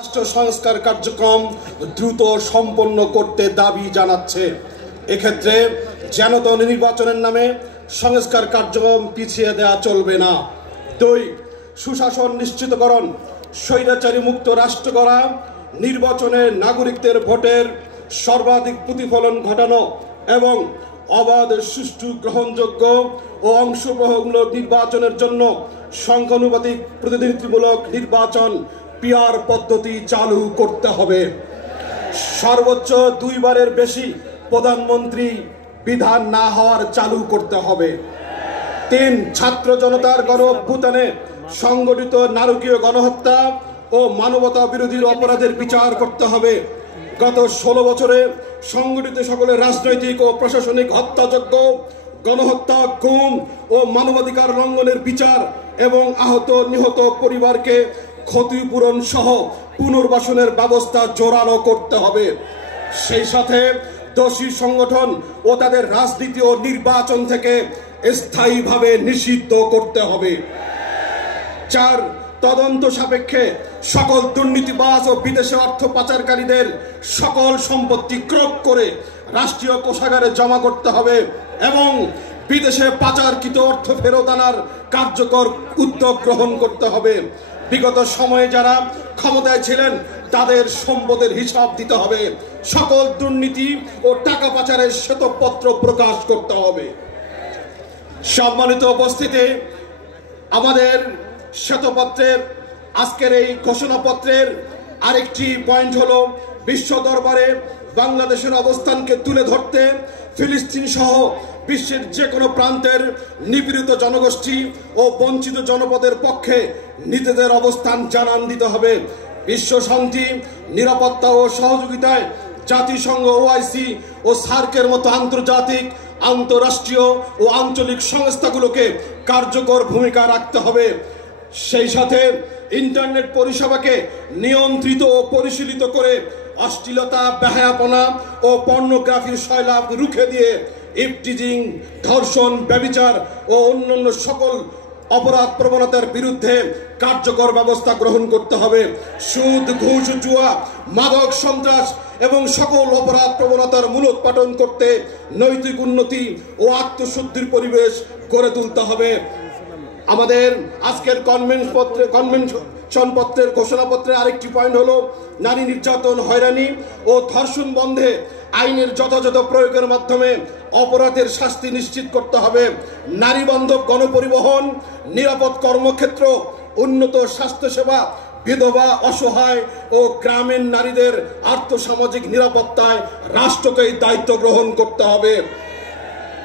রাষ্ট্র সংস্কার কার্যক্রম দ্রুত সম্পন্ন করতে দাবি জানাচ্ছে। এক্ষেত্রে যেন নির্বাচনের নামে সংস্কার কার্যক্রম পিছিয়ে দেওয়া চলবে না। 2. সুশাসন নিশ্চিতকরণ, স্বৈরাচারী মুক্ত রাষ্ট্র গড়া, নির্বাচনে নাগরিকদের ভোটের সর্বাধিক প্রতিফলন ঘটানো এবং অবাধ, সুষ্ঠু, গ্রহণযোগ্য ও অংশগ্রহণমূলক নির্বাচনের জন্য সংখ্যানুপাতিক প্রতিনিধিত্বমূলক নির্বাচন পিআর পদ্ধতি চালু করতে হবে। সর্বোচ্চ 2 বারের বেশি প্রধানমন্ত্রী বিধান না হওয়ার চালু করতে হবে। 3. ছাত্র জনতার গণ অভ্যুত্থানে সংগঠিত নারকীয় গণহত্যা ও মানবতা বিরোধী অপরাধের বিচার করতে হবে। গত 16 বছরে সংগঠিত সকলের রাজনৈতিক ও প্রশাসনিক হত্যাযজ্ঞ, গণহত্যা, গুম ও মানবাধিকার লঙ্ঘনের বিচার এবং আহত নিহত পরিবারকে ক্ষতিপূরণ সহ পুনর্বাসনের ব্যবস্থা জোরালো করতে হবে। সেই সাথে দোষী সংগঠন ও তাদের রাজনীতি ও নির্বাচন থেকে স্থায়ীভাবে নিষিদ্ধ করতে হবে। 4. তদন্ত সাপেক্ষে সকল দুর্নীতিবাজ ও বিদেশে অর্থ পাচারকারীদের সকল সম্পত্তি ক্রয় করে রাষ্ট্রীয় কোষাগারে জমা করতে হবে এবং বিদেশে পাচারকৃত অর্থ ফেরত আনার কার্যকর উদ্যোগ গ্রহণ করতে হবে। বিগত সময়ে যারা ক্ষমতায় ছিলেন তাদের সম্পদের হিসাব দিতে হবে। সকল দুর্নীতি ও টাকা পাচারের শ্বেতপত্র প্রকাশ করতে হবে। সম্মানিত উপস্থিতি, আমাদের শ্বেতপত্রের আজকের এই ঘোষণাপত্রের আরেকটি পয়েন্ট হলো বিশ্ব দরবারে বাংলাদেশের অবস্থানকে তুলে ধরতে ফিলিস্তিন সহ বিশ্বের যে কোনো প্রান্তের নিপীড়িত জনগোষ্ঠী ও বঞ্চিত জনপদের পক্ষে নিজেদের অবস্থান জানান দিতে হবে। বিশ্ব শান্তি, নিরাপত্তা ও সহযোগিতায় জাতিসংঘ, ওআইসি ও সার্কের মতো আন্তর্জাতিক, আন্তঃরাষ্ট্রীয় ও আঞ্চলিক সংস্থাগুলোকে কার্যকর ভূমিকা রাখতে হবে। সেই সাথে ইন্টারনেট পরিষেবাকে নিয়ন্ত্রিত ও পরিশীলিত করে অশ্লীলতা, বেহায়াপনা ও পর্নোগ্রাফির শৈলাভ রুখে দিয়ে ইফটিজিং, ধর্ষণ, ব্যভিচার ও অন্যান্য সকল অপরাধ প্রবণতার বিরুদ্ধে কার্যকর ব্যবস্থা গ্রহণ করতে হবে। সুদ, ঘুষ, জুয়া, মাদক, সন্ত্রাস এবং সকল অপরাধ প্রবণতার মূলোৎপাটন করতে নৈতিক উন্নতি ও আত্মশুদ্ধির পরিবেশ গড়ে তুলতে হবে। আমাদের আজকের কনভেনশন পত্রের ঘোষণাপত্রের আরেকটি পয়েন্ট হলো নারী নির্যাতন, হয়রানি ও ধর্ষণ বন্ধে আইনের যথাযথ প্রয়োগের মাধ্যমে অপরাধের শাস্তি নিশ্চিত করতে হবে। নারী বান্ধব গণপরিবহন, নিরাপদ কর্মক্ষেত্র, উন্নত স্বাস্থ্যসেবা, বিধবা, অসহায় ও গ্রামীণ নারীদের আর্থসামাজিক নিরাপত্তায় রাষ্ট্রকেই দায়িত্ব গ্রহণ করতে হবে।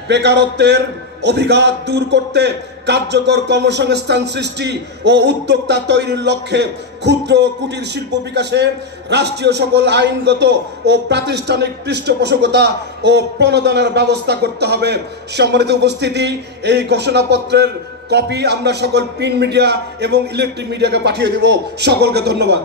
বেকারত্বের অভিঘাত দূর করতে কার্যকর কর্মসংস্থান সৃষ্টি ও উদ্যোক্তা তৈরির লক্ষ্যে ক্ষুদ্র ও কুটির শিল্প বিকাশে রাষ্ট্রীয় সকল আইনগত ও প্রাতিষ্ঠানিক পৃষ্ঠপোষকতা ও প্রণোদনার ব্যবস্থা করতে হবে। সম্মানিত উপস্থিতি, এই ঘোষণাপত্রের কপি আমরা সকল প্রিন্ট মিডিয়া এবং ইলেকট্রিক মিডিয়াকে পাঠিয়ে দেব। সকলকে ধন্যবাদ।